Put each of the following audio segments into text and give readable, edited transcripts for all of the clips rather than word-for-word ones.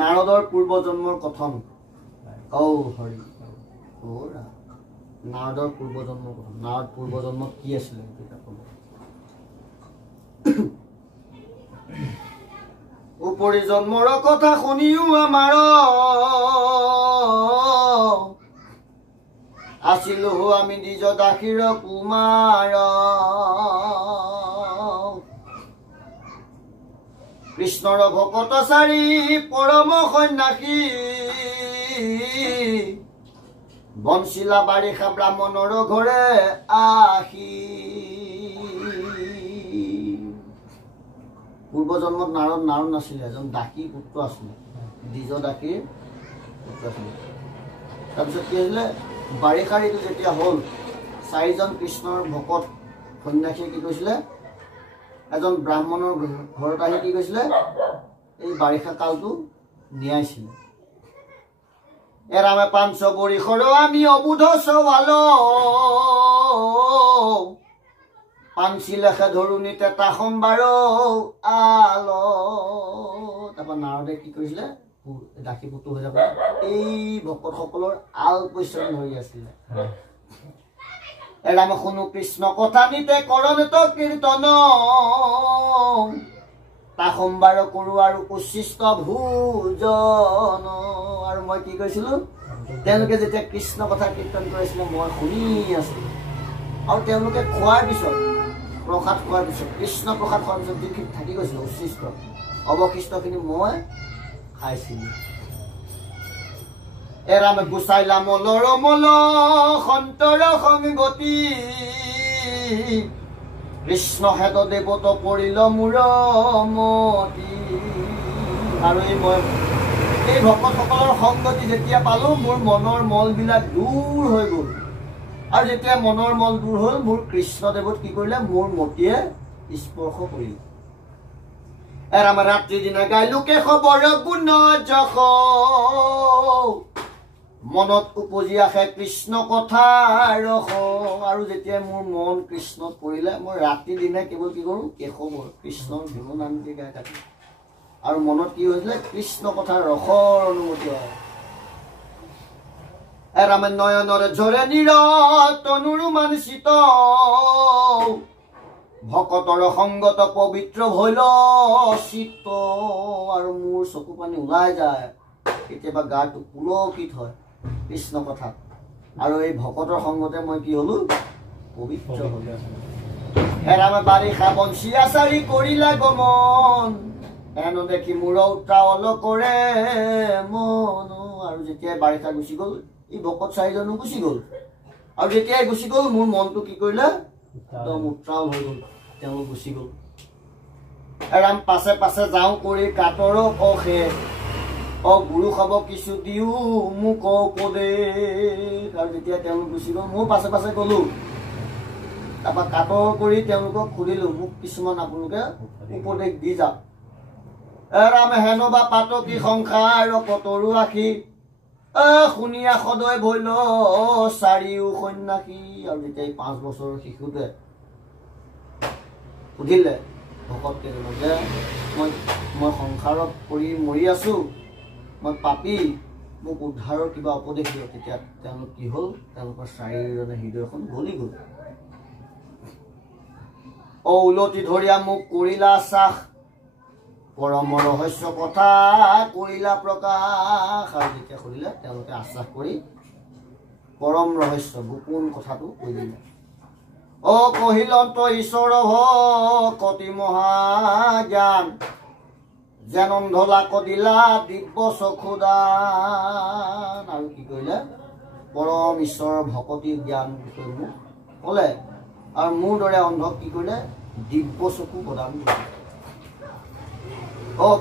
নাৰদৰ পূৰ্বজন্মৰ কথন ঔ হৰি নাৰদৰ পূৰ্বজন্মৰ কথন নাৰদ পূৰ্বজন্মত কি আছিলে উপৰি জন্মৰ কথা শুনিও আমাৰ আছিলো আমি নিজ দাসীৰ কুমাৰ কৃষ্ণৰ ভকত চাৰি পৰম সন্যাসী বনশিলা বাৰিষা ব্ৰাহ্মণৰ ঘৰে আহি পূৰ্বজন্মত নাৰদ নাছিলে এজন দাসী পুত্ৰ আছিলে দ্বিজ দাসীৰ পুত্ৰ আছিলে তাৰপিছত কি হৈছিলে বাৰিষা ঋতু যেতিয়া হ'ল চাৰিজন কৃষ্ণৰ ভকত সন্যাসীয়ে কি কৈছিলে এজন ব্ৰাহ্মণৰ ঘৰত আহি কি কৈছিলে এই বাৰিষা কালটো নিয়াইছিলে এৰামে পাঞ্চ বৰিষৰ আমি অবুধ চৱাল পাঞ্চি লেখে ধৰুণী তেতা সম্বাৰ আল তাৰপৰা নাৰদে কি কৰিছিলে দাসী পুত্ৰ হৈ যাব এই ভকতসকলৰ আল পৰিশ্ৰম ধৰি আছিলে এৰাম শুনো কৃষ্ণ কথা নিতে কৰণিত কীৰ্তন তা সম্বাৰ কৰো আৰু উচ্ছিষ্ট ভোজন আৰু মই কি কৈছিলো তেওঁলোকে যেতিয়া কৃষ্ণ কথা কীৰ্তন কৰিছিলে মই শুনি আছিলো আৰু তেওঁলোকে খোৱাৰ পিছত প্ৰসাদ খোৱাৰ পিছত কৃষ্ণ প্ৰসাদ খোৱাৰ পিছত যিখিনি থাকি গৈছিল উচ্ছিষ্ট অৱশিষ্টখিনি মই খাইছিলো এৰামে গুচাইলা মলৰ মল সন্তৰ সংগতি কৃষ্ণ হেত দেৱত পৰিল মূৰ মতি আৰু এই ভকতসকলৰ সংগতি যেতিয়া পালো মোৰ মনৰ মলবিলাক দূৰ হৈ গ'ল আৰু যেতিয়া মনৰ মল দূৰ হ'ল মোৰ কৃষ্ণদেৱত কি কৰিলে মোৰ মতিয়ে স্পৰ্শ কৰিলে এৰাম ৰাত্ৰি দিনা গাইলো কেশৱৰ গুণ যশ মনত উপজি আহে কৃষ্ণ কথা ৰস আৰু যেতিয়া মোৰ মন কৃষ্ণত পৰিলে মই ৰাতি দিনে কেৱল কি কৰোঁ কেশৱৰ কৃষ্ণৰ গুণনামকে গাই থাকোঁ আৰু মনত কি হৈছিলে কৃষ্ণ কথা ৰসৰ অনুমতি হয় এৰামে নয়নৰে ঝৰে নীৰ তনুৰু মানচিত ভকতৰ সংগত পবিত্ৰ ভৈল চিত্ত আৰু মোৰ চকু পানী ওলাই যায় কেতিয়াবা গাটো পুলকিত হয় কৃষ্ণ কথা আৰু এই ভকতৰ সংগতে মই কি হলো পবিত্ৰ হলো এৰামে বাৰিষা বঞ্চি আচাৰি কৰিলা গমন এন দেখি মূৰ উত্ৰাৱল কৰে মন আৰু যেতিয়া বাৰিষা গুচি গ'ল এই ভকত চাৰিজনো গুচি গ'ল আৰু যেতিয়াই গুচি গ'ল মোৰ মনটো কি কৰিলে একদম উত্ৰাৱল হৈ গ'ল তেওঁলোক গুচি গ'ল এৰাম পাছে পাছে যাওঁ কৰি কাটৰ অশেষ গুৰু খাব কিছু দিও মোক উপদেশ আৰু যেতিয়া তেওঁলোক গুচি গ'ল মোৰ পাছে পাছে গ'লো তাৰপৰা কাটৰ কৰি তেওঁলোকক সুধিলো মোক কিছুমান আপোনালোকে উপদেশ দি যাওক এৰাম হেন বা পাতকী সংসাৰ কতৰো আশী শুনিয়া সদয় ভৈল চাৰিও সন্যাসী আৰু যেতিয়া 5 বছৰৰ শিশুটোৱে সুধিলে ভকত কেইজনক যে মই সংসাৰত পৰি মৰি আছো মই পাপী মোক উদ্ধাৰৰ কিবা উপদেশ দিয়ক তেতিয়া তেওঁলোক কি হ'ল তেওঁলোকৰ চাৰিজনে হৃদয়খন গলি গ'ল উলটি ধৰিয়া মোক কৰিলা চাস পৰম ৰহস্য কথা কৰিলা প্ৰকাশ আৰু যেতিয়া সুধিলে তেওঁলোকে আশ্বাস কৰি পৰম ৰহস্য গোপন কথাটো কৈ দিলে কহিলন্ত ঈশ্বৰ ভকতি মহাজ্ঞান যেন অন্ধলাক দিলা দিব্য চক্ষুদান আৰু কি কৰিলে পৰম ঈশ্বৰৰ ভকতি জ্ঞান বিষয়ে মোক ক'লে আৰু মোৰ দৰে অন্ধক কি কৰিলে দিব্য চকু প্ৰদান কৰিলে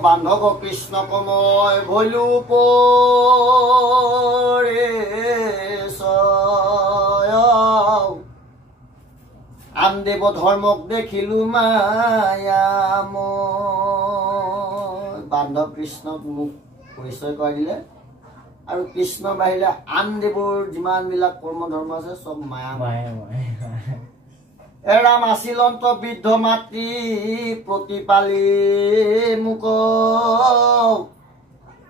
বান্ধৱ কৃষ্ণক মই ভৈলো আন দেৱ ধৰ্মক দেখিলো মায়া বান্ধৱ কৃষ্ণক মোক পৰিচয় কৰাই দিলে আৰু কৃষ্ণৰ বাহিৰে আন দেৱৰ যিমানবিলাক কৰ্ম ধৰ্ম আছে চব মায়া এৰাম আছিলন্ত বৃদ্ধ মাতৃ প্ৰতিপালি মোক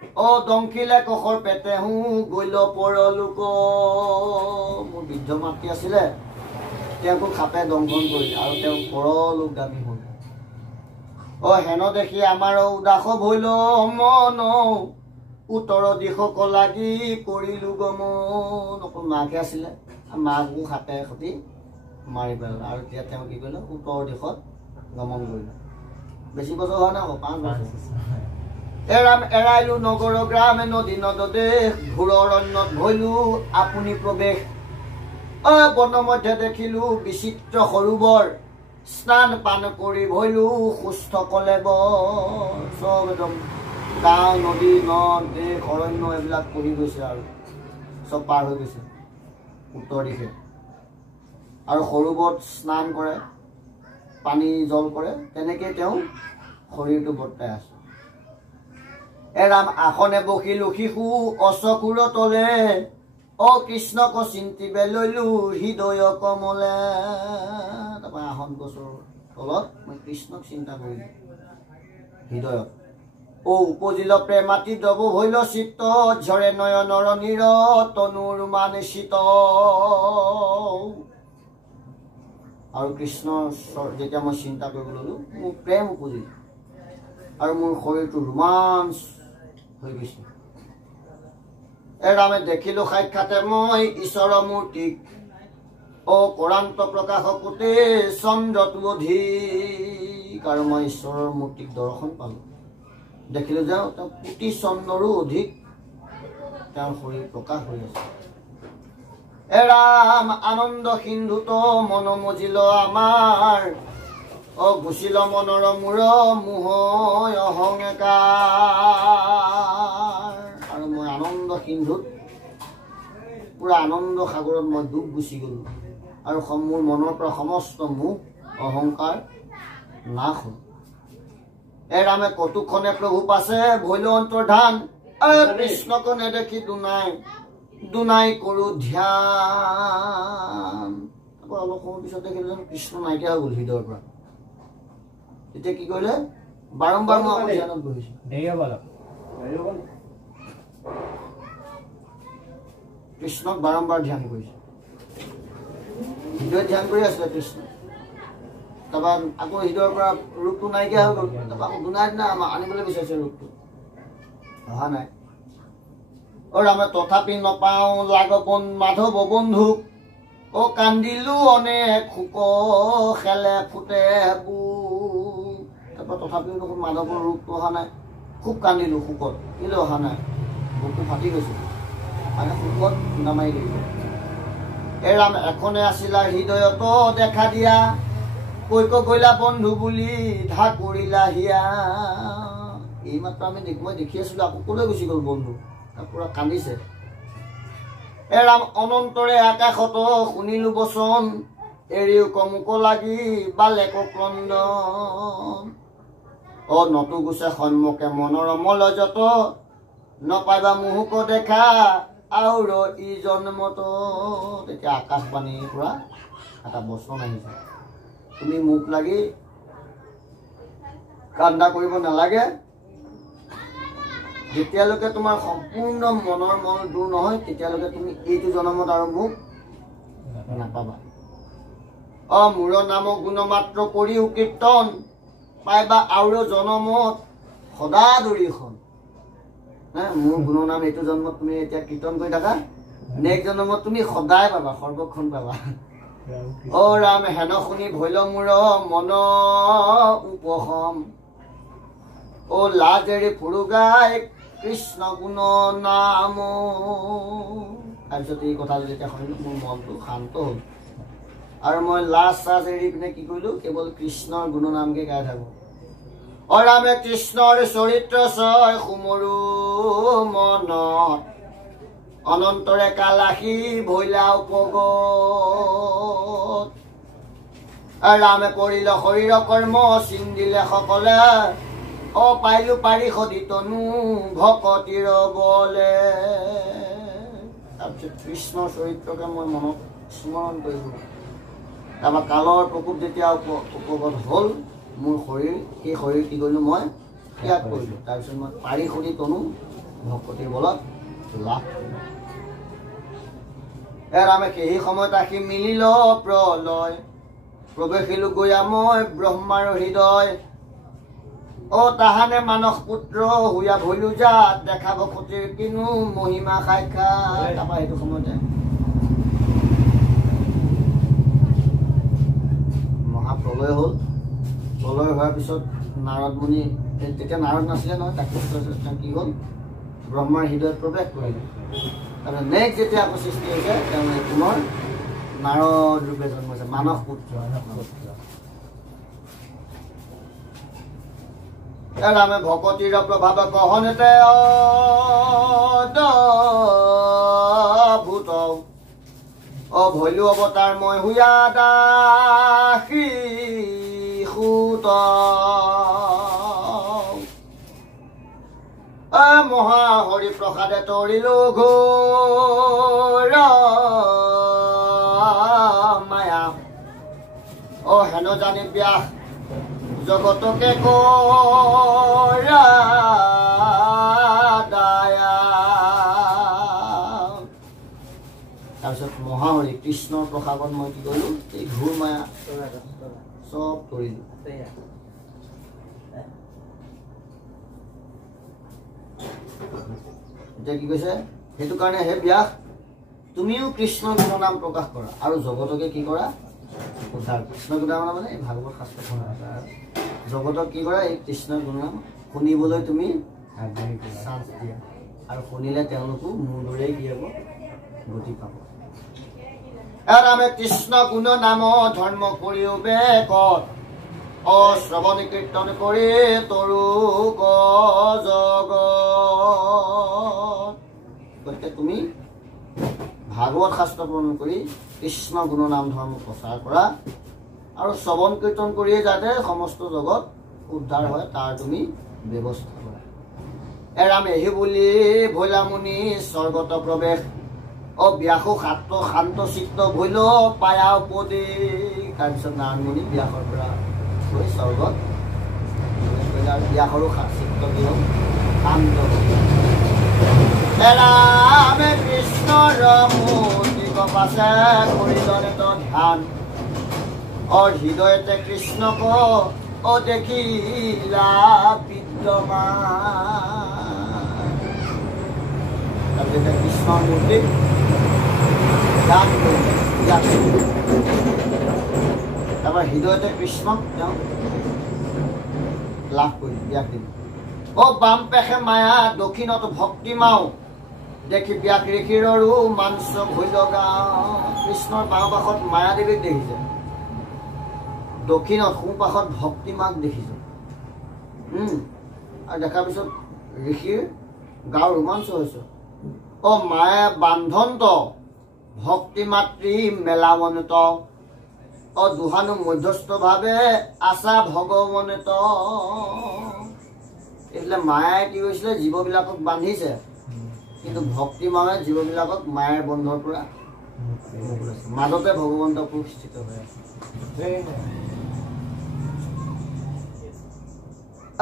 অ দংখিলে কখৰ পেটে হু গৈল পৰলোক মোৰ বৃদ্ধ মাতৃ আছিলে তেওঁকো খাপে দংশন কৰিলে আৰু তেওঁ পৰলোকগামী হ'ল অ হেন দেখি আমাৰ উদাস ভৈল মন উত্তৰ দিশক লাগি কৰিলো গমন অকল মাকে আছিলে মাকো খাপে সতি মাৰি পেলালে আৰু এতিয়া তেওঁ কি কৰিলে উত্তৰ দিশত গমন কৰিলে বেছি বছৰ হোৱা নাই 5 বছৰ এৰাম এৰাইলো নগৰ গ্ৰামে নদী নদেশ ঘোৰ অৰণ্যত ভৈলো আপুনি প্ৰৱেশ বন মধ্যে দেখিলো বিচিত্ৰ সৰোবৰ স্নান পান কৰি ভৈলো সুস্থ কলেবৰ চব একদম গাঁও নদী নদ দেশ অৰণ্য এইবিলাক কৰি গৈছে আৰু চব পাৰ হৈ গৈছে উত্তৰ দিশে আৰু সৰোবৰত স্নান কৰে পানী জল কৰে তেনেকৈ তেওঁ শৰীৰটো বৰ্তাই আছে এৰাম আসনে বহিলো শিশু অচকুৰ তলে অ কৃষ্ণক চিন্তিবে লৈলো হৃদয় কমলে তাৰপৰা আসন গছৰ তলত মই কৃষ্ণক চিন্তা কৰিলো হৃদয়ত অ উপজিল প্ৰেমাতি দ্ৰৱ হৈল চিত্ত ঝৰে নয়নৰ নীৰ তনুৰ মানে শীত আৰু কৃষ্ণৰ যেতিয়া মই চিন্তা কৰিব ললো মোৰ প্ৰেম উপজিল আৰু মোৰ শৰীৰটো ৰোমাঞ্চ হৈ গৈছে এৰামে দেখিলো সাক্ষাতে মই ঈশ্বৰৰ মূৰ্তিক অ কৰান্ত প্ৰকাশকতে চন্দ্ৰটো অধিক আৰু মই ঈশ্বৰৰ মূৰ্তিক দৰ্শন পালো দেখিলো যে তেওঁ কোটি চন্দ্ৰৰো অধিক তেওঁৰ শৰীৰ প্ৰকাশ হৈ আছে এৰাম আনন্দ সিন্ধুত মন মজিল আমাৰ অ গুচিল মনৰ মূৰ মোহ অহংকাৰ আৰু মই আনন্দ সিন্ধুত পুৰা আনন্দ সাগৰত মই ডুব গুচি গলো আৰু মোৰ মনৰ পৰা সমস্ত মোহ অহংকাৰ নাশ হ'ল এৰামে কটুকনে প্ৰভু পাছে ভৈল অন্তৰ্ধান কৃষ্ণক নেদেখি দুনাই কৰো ধ্যান অলপ সময় পিছত দেখিলো কৃষ্ণ নাইকিয়া হৈ গ'ল হৃদয়ৰ পৰা এতিয়া কি কৰিলে বাৰম্বাৰ মই ধ্যানত বহিছো কৃষ্ণক বাৰম্বাৰ ধ্যান কৰিছে হৃদয়ত ধ্যান কৰি আছিলে কৃষ্ণ তাৰপৰা আকৌ হৃদয়ৰ পৰা ৰূপটো নাইকিয়া হৈ গ'ল তাৰপৰা আকৌ দুনাই দিনা আনিবলৈ বিচাৰিছে ৰূপটো অহা নাই অ ৰামে তথাপি নপাওঁ লাগবন মাধৱ বন্ধুক অ কান্দিলো অনেক শোক খেলে ফুটে বুক তাৰপৰা তথাপিও দেখোন মাধৱৰ ৰূপটো অহা নাই খুব কান্দিলো শোকত কিন্তু অহা নাই বুকটো ফাটি গৈছে মানে শোকত নামাৰি গৈছে এৰাম এখনে আছিলা হৃদয়ত দেখা দিয়া কৈক কৈলা বন্ধু বুলি ধা কৰিলা হিয়া এইমাত্ৰ মই দেখি আছিলো আকৌ কলৈ গুচি গ'ল বন্ধু পুৰা কান্দিছে এৰাম অনন্তৰে আকাশত শুনিলো বচন এৰিও কমুক লাগি বালেক ক্ৰন্দন অ নতু গুছে সন্মুখে মনোৰম লজত নপাইবা মুহুক দেখা আৰু ই জন্মত তেতিয়া আকাশবাণীৰ পৰা এটা বচন আহিছে তুমি মুখ লাগি কান্দা কৰিব নালাগে যেতিয়ালৈকে তোমাৰ সম্পূৰ্ণ মনৰ মল দূৰ নহয় তেতিয়ালৈকে তুমি এইটো জন্মত আৰু মোক নাপাবা অ মোৰ নাম গুণ মাত্ৰ কৰিও কীৰ্তন পাইবা আৰু জন্মত সদা দৰিখন মোৰ গুণ নাম এইটো জন্মত তুমি এতিয়া কীৰ্তন কৰি থাকা নেক্সট জন্মত তুমি সদায় পাবা সৰ্বক্ষণ পাবা অ ৰাম হেন শুনি ভৈল মোৰ মন উপশম অ লাজেৰে ফুৰুগাই কৃষ্ণ গুণ নাম তাৰপিছত এই কথা যেতিয়া শুনিলো মোৰ মনটো শান্ত হ'ল আৰু মই লাজ চাজ এৰি পিনে কি কৰিলো কেৱল কৃষ্ণৰ গুণ নামকে গাই থাকো অ ৰামে কৃষ্ণৰ চৰিত্ৰ ছয় সুমৰু মনত অনন্তৰে কালাসী ভৈলা উপগত ৰামে কৰিল শৰীৰ কৰ্ম চিন্দিলে সকলে অ পাইলো পাৰি সদিতনু ভকতিৰ বলে তাৰপিছত কৃষ্ণৰ চৰিত্ৰকে মই মনত স্মৰণ কৰিলো তাৰপৰা কালৰ প্ৰকোপ যেতিয়া উপগত হ'ল মোৰ শৰীৰ সেই শৰীৰ কি কৰিলো মই ত্যাগ কৰিলো তাৰপিছত মই পাৰি সদিতনু ভকতিৰ বলত লাভ কৰিলে। ৰামে সেই সময়ত আহি মিলিল প্ৰলয়, প্ৰৱেশিলো গয়া মই ব্ৰহ্মাৰ হৃদয়। তাহানে মানস পুত্ৰ হুয়া ভৈলো যা, দেখা ভকতিৰ কিনো মহিমা সাক্ষাৎ। তাৰপৰা সেইটো সময়তে মহাপ্ৰলয় হ'ল। প্ৰলয় হোৱাৰ পিছত নাৰদ মুনি, তেতিয়া নাৰদ নাছিলে নহয়, তাকে কি হ'ল, ব্ৰহ্মাৰ হৃদয়ত প্ৰৱেশ কৰিলে। তাৰপিছত নেক্সট যেতিয়া আকৌ সৃষ্টি হৈছে, তেওঁ পুনৰ নাৰদ ৰূপে জন্ম হৈছে, মানস পুত্ৰ। ৰামে ভকতিৰ প্ৰভাৱ কহনেতে ভূত, ভৈলো অৱতাৰ মই হুয়া দাসী সুত। মহাহৰি প্ৰসাদে তৰিলো ঘোৰ মায়া, হেন জানি ব্যাস জগতকে কৰা দায়া। তাৰপিছত মহাহৰি কৃষ্ণৰ প্ৰসাদত মই কি কৰিলো, এই ঘোৰ মায়া চব কৰিলো। এতিয়া কি কৈছে, সেইটো কাৰণে হে ব্যাস তুমিও কৃষ্ণ গুণনাম প্ৰকাশ কৰা আৰু জগতকে কি কৰা, উদ্ধাৰ। কৃষ্ণ গুণনাম মানে এই ভাগৱত শাস্ত্ৰ জগতক কি কৰা, এই কৃষ্ণ গুণনাম শুনিবলৈ তুমি চান্স দিয়া, আৰু শুনিলে তেওঁলোকো মোৰ দৰেই কি হ'ব, গতি পাব। ৰামে কৃষ্ণ গুণ নাম ধৰ্ম কৰিও বেকত, শ্ৰৱণ কীৰ্তন কৰি তৰু জগত। গতিকে তুমি ভাগৱত শাস্ত্ৰ প্ৰণয়ন কৰি কৃষ্ণ গুণ নাম ধৰ্ম প্ৰচাৰ কৰা, আৰু শ্ৰৱণ কীৰ্তন কৰিয়ে যাতে সমস্ত জগত উদ্ধাৰ হয় তাৰ তুমি ব্যৱস্থা কৰা। ৰাম এহি বুলি ভৈলা মুনি স্বৰ্গত প্ৰৱেশ, ব্যাসো শান্ত চিত্ত ভৈল পায়া উপদেশ। তাৰপিছত নাৰায়ণ মুনি ব্যাসৰ পৰা গৈ স্বৰ্গত আৰু ব্যাসৰো চিত্ত কি হ'ল, শান্ত হ'ল। ৰামে কৃষ্ণৰ মূৰ্তি কপাছে কৰিলে ধ্যান, হৃদয়তে কৃষ্ণক দেখিলা বিদ্যমান। তাৰপিছত কৃষ্ণৰ মূৰ্তি ধ্যান কৰিলে, তাৰপৰা হৃদয়তে কৃষ্ণক তেওঁ লাভ কৰিলে, ব্যাস দিলে। বাম পেশে মায়া দক্ষিণত ভক্তি মাও, দেখি ব্যাস ঋষিৰৰো মাংস ভৈল গাঁও। কৃষ্ণৰ বাওঁ পাশত মায়াদেৱীক দেখিছে, দক্ষিণত সোঁপাশত ভক্তি মাক দেখিছে। আৰু দেখাৰ পিছত ঋষিৰ গাঁও ৰোমাঞ্চ হৈছে। মায়া বান্ধন্ত ভক্তি মাতৃ মেলাৱনত, দুহানো মধ্যস্থ ভাৱে আশা ভগৱনত। এইবিলাক মায়াই কি কৰিছিলে, জীৱবিলাকক বান্ধিছে, কিন্তু ভক্তি মায়ে জীৱবিলাকক মায়াৰ বন্ধৰ পৰা মাজতে ভগৱন্ত প্ৰতিষ্ঠিত হৈ আছে।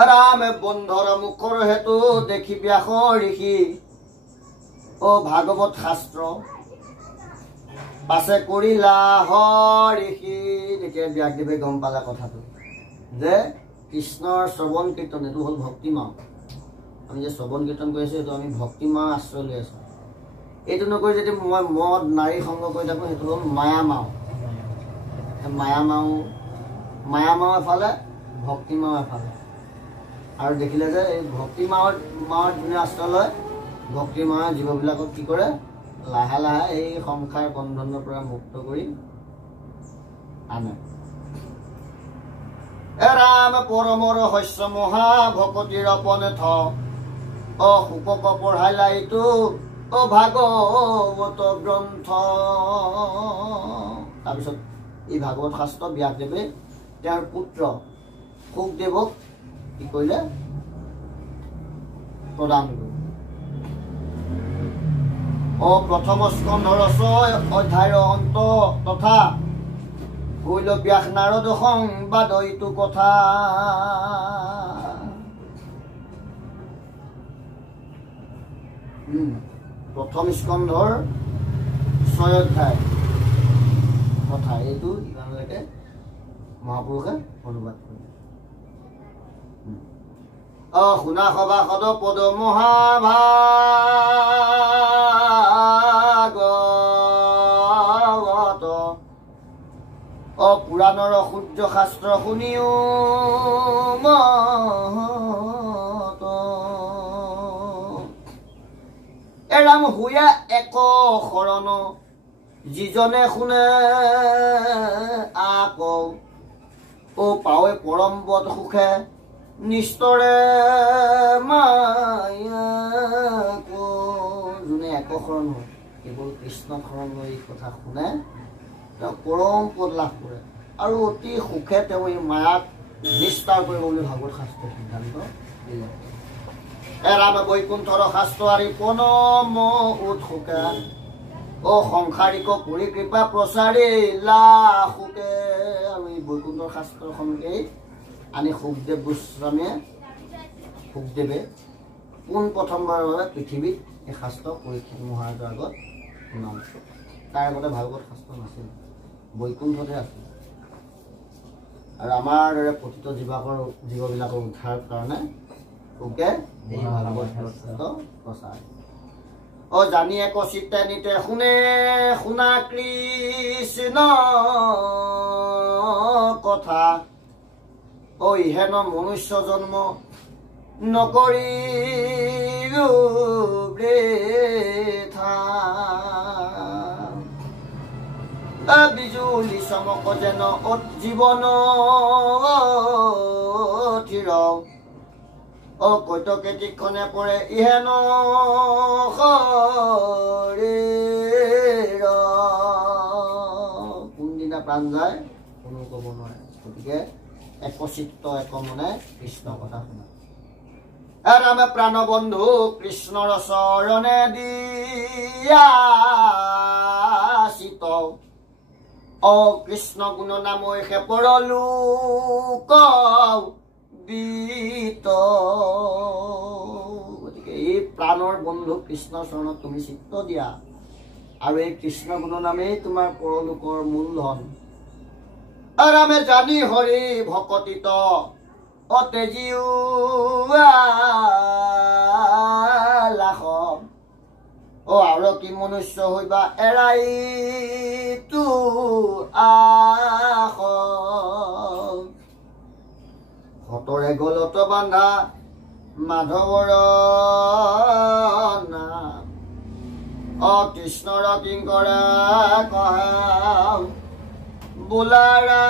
ৰামে বন্ধৰ মুখৰ হেতু দেখি ব্যাস ঋষি, ভাগৱত শাস্ত্ৰ পাছে কৰিলা ঋষি। তেতিয়া ব্যাসদেৱে গম পালে কথাটো যে কৃষ্ণৰ শ্ৰৱণ কীৰ্তন এইটো হ'ল ভক্তিমা। আমি যে শ্ৰৱণ কীৰ্তন কৰি আছো এইটো আমি ভক্তিমা আশ্ৰয় লৈ আছো। এইটো নকৰি যদি মই মদ নাৰী সংগ কৰি থাকোঁ সেইটো হ'ল মায়ামাও। মায়ামাও এফালে ভক্তিমাও এফালে। আৰু দেখিলে যে এই ভক্তিমাৰ যোনে আশ্ৰয় লয়, ভক্তিমায়ে জীৱবিলাকক কি কৰে, লাহে লাহে এই সংসাৰ বন্ধনৰ পৰা মুক্ত কৰি আনে। ৰাম পৰমৰ শস্য মহা ভকতিৰ পনেথ, শুকক পঢ়াইলা এইটো ভাগৱত গ্ৰন্থ। তাৰপিছত এই ভাগৱত শাস্ত্ৰ ব্যাসদেৱে তেওঁৰ পুত্ৰ শুকদেৱক কি কৰিলে, প্ৰদান কৰিলে। প্ৰথম স্কন্ধৰ 6 অধ্যায়ৰ অন্ত তথা হইল ব্যাস নাৰদ সংবাদ এইটো কথা। প্ৰথম স্কন্ধৰ 6 অধ্যায় কথা এইটো ইমানলৈকে মহাপুৰুষে অনুবাদ কৰিলে। শুনা সভাসদ পদ মহাভাগৱত পুৰাণৰ সূৰ্য শাস্ত্ৰ শুনিও মত এৰাম হুয়া এক শৰণ যিজনে শুনে আক পাৱে পৰম বদ সুখে নিস্তৰে মায়াক যোনে এক শৰণ হয় কেৱল কৃষ্ণ শৰণ লৈ কথা শুনে তেওঁ পৰম পদ লাভ কৰে আৰু অতি সুখে তেওঁ এই মায়াক নিস্তাৰ কৰিব বুলি ভাগৱত শাস্ত্ৰৰ সিদ্ধান্ত দিলে। এৰাম বৈকুণ্ঠৰ শাস্ত্ৰ আৰি পনম উৎসুকে সংসাৰিক কৰি কৃপা প্ৰচাৰে লাসুকে আৰু এই বৈকুণ্ঠৰ শাস্ত্ৰখনকেই আনি সুখদেৱে পোন প্ৰথমবাৰৰ বাবে পৃথিৱীত এই শাস্ত্ৰ পৰীক্ষিত মহাৰাজৰ আগত শুনাম। তাৰ আগতে ভাগৱত শাস্ত্ৰ নাছিল, বৈকুণ্ঠতে আছিল। আৰু আমাৰ দৰে পতিত জীৱবিলাকৰ উদ্ধাৰৰ কাৰণে সুখে এই ভাগৱত শাস্ত্ৰ প্ৰচাৰ জানি এক চিত্তে নিতে শুনে শুনা কৃষ্ণ কথা ইহেন মনুষ্য জন্ম নকৰি বৃথা বিজুলি চমক যেন জীৱন থিৰ কৈতকেতিক্ষণে পৰে ইহেন শৰীৰ কোনদিনা প্ৰাণ যায় কোনো ক'ব নোৱাৰে। গতিকে একচিত্ত এক মনে কৃষ্ণ কথা শুনা। ৰামে প্ৰাণ বন্ধু কৃষ্ণৰ চৰণে দিয়া চিত কৃষ্ণ গুণ নামৈ সেপৰ লোক গতিকে এই প্ৰাণৰ বন্ধু কৃষ্ণৰ চৰণত তুমি চিত্ত দিয়া আৰু এই কৃষ্ণ গুণ নামেই তোমাৰ পৰলোকৰ মূলধন। ৰামে জানি হৰি ভকতিত অতেজিও লাখ আৰু কি মনুষ্য হইবা এৰাই তো আস হতৰে গলত বান্ধা মাধৱৰ নাম কৃষ্ণৰ কিংকৰা কহা বোলাৰা